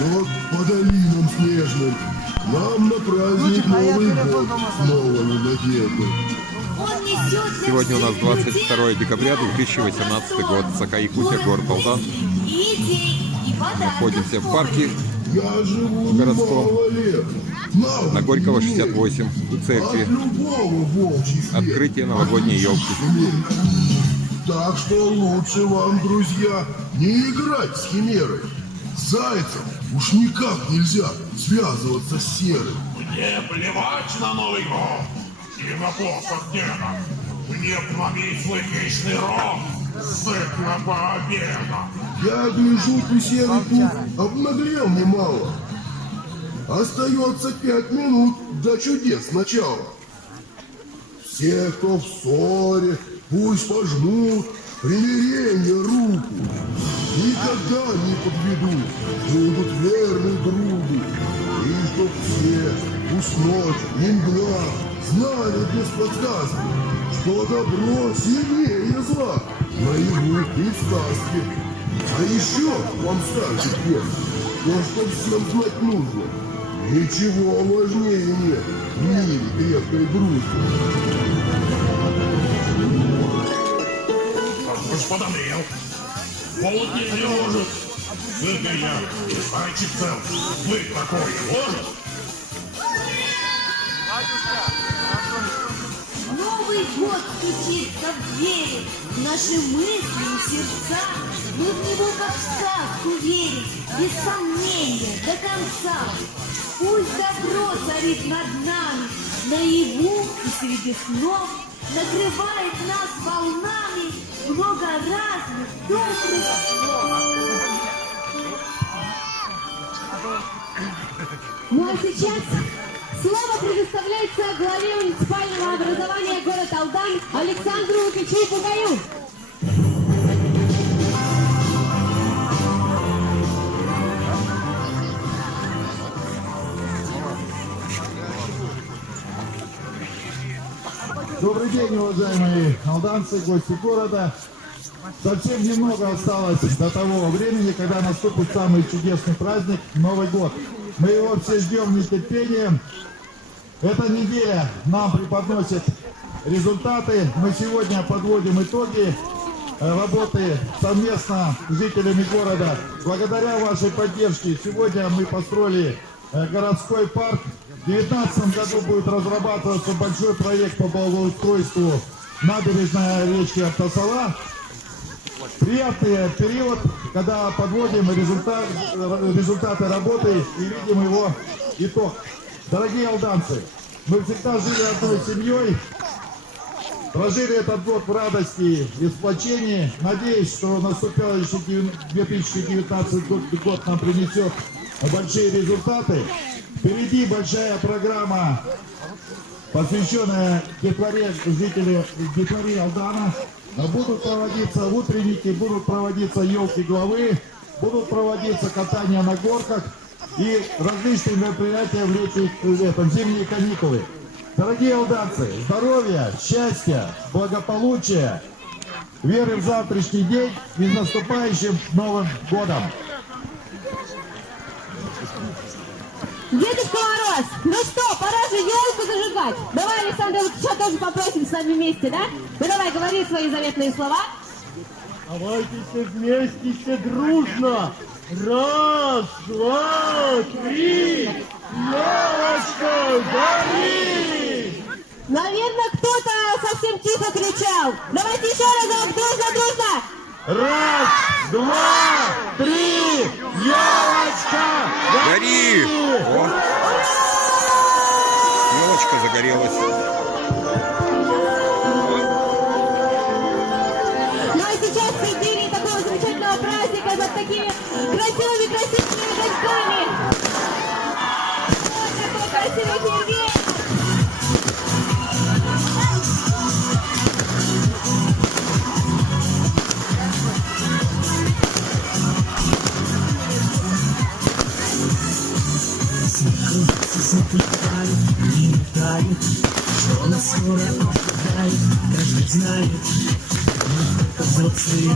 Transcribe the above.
Вот по долинам снежным нам на праздник Новый год снова не надеты. Сегодня у нас 22 декабря 2018 год. Саха-Якутия, город Алдан. Находимся в парке городском на Горького 68 у церкви. Открытие новогодней елки. Так что лучше вам, друзья, не играть с химерой. Зайцам уж никак нельзя связываться с серым. Мне плевать на Новый год и на посох деда. Мне пломить свой хищный рог, сытно пообеда. Я гляжу, ты серый тут обнаглел немало. Остается 5 минут до чудес начала. Все, кто в ссоре, пусть пожмут примирение руку. Никогда не подведут, будут верны другу. И чтоб все, пусть ночь, не мгла, знали без подсказки, что добро сильнее зла, наяву и в сказке. А еще вам скажет Бог, то, что всем знать нужно. Ничего важнее нет в мире крепкой дружбы. Уж подомрел. Полудня не может. Сытый я, зайчик цел. Вы такое может? Новый год стучится в двери, наши мысли и сердца. Мы в него как в сказку верим, без сомнения, до конца. Пусть добро царит над нами, наяву и среди снов, накрывает нас волнами много разных добрых слов. Ну а сейчас слово предоставляется главе муниципального образования города Алдан Александру Лукичу Бугаю. Добрый день, уважаемые алданцы, гости города. Совсем немного осталось до того времени, когда наступит самый чудесный праздник – Новый год. Мы его все ждем нетерпением. Эта неделя нам преподносит результаты. Мы сегодня подводим итоги работы совместно с жителями города. Благодаря вашей поддержке сегодня мы построили городской парк. В 2019 году будет разрабатываться большой проект по благоустройству набережной речки Автосала. Приятный период, когда подводим результаты работы и видим его итог. Дорогие алданцы, мы всегда жили одной семьей, прожили этот год в радости и сплочении. Надеюсь, что наступающий 2019 год нам принесет большие результаты. Впереди большая программа, посвященная детворе Алдана. Будут проводиться утренники, будут проводиться елки главы, будут проводиться катания на горках и различные мероприятия в зимние каникулы. Дорогие алданцы, здоровья, счастья, благополучия, веры в завтрашний день и с наступающим Новым годом! Дедушка Мороз, ну что, пора же елку зажигать. Давай, Александр Лукича тоже попросим с нами вместе, да? Ну давай, говори свои заветные слова. Давайте все вместе, все дружно. Раз, два, три. Елочка, гори! Наверное, кто-то совсем тихо кричал. Давайте еще разок, дружно. Раз, два, три, елочка! Гори! О! Елочка загорелась. Ну а сейчас в преддверии такого замечательного праздника под такими красивыми огоньками. Вот такой красивый фейерверк. Не тают, что нас скоро ожидает, каждый знает, мы только взрослые.